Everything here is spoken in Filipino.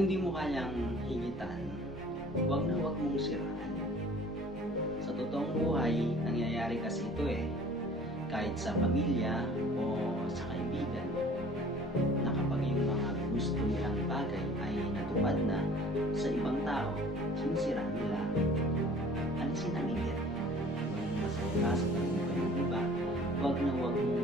hindi mo kayang higitan, huwag na huwag mong siraan. Sa totoong buhay, nangyayari kasi ito kahit sa pamilya o sa kaibigan, na kapag yung mga gusto nilang bagay ay natupad na sa ibang tao, sinisira nila. Alisin ang init. Kung masaya ka sa pagbubuhay ng iba, huwag na huwag mong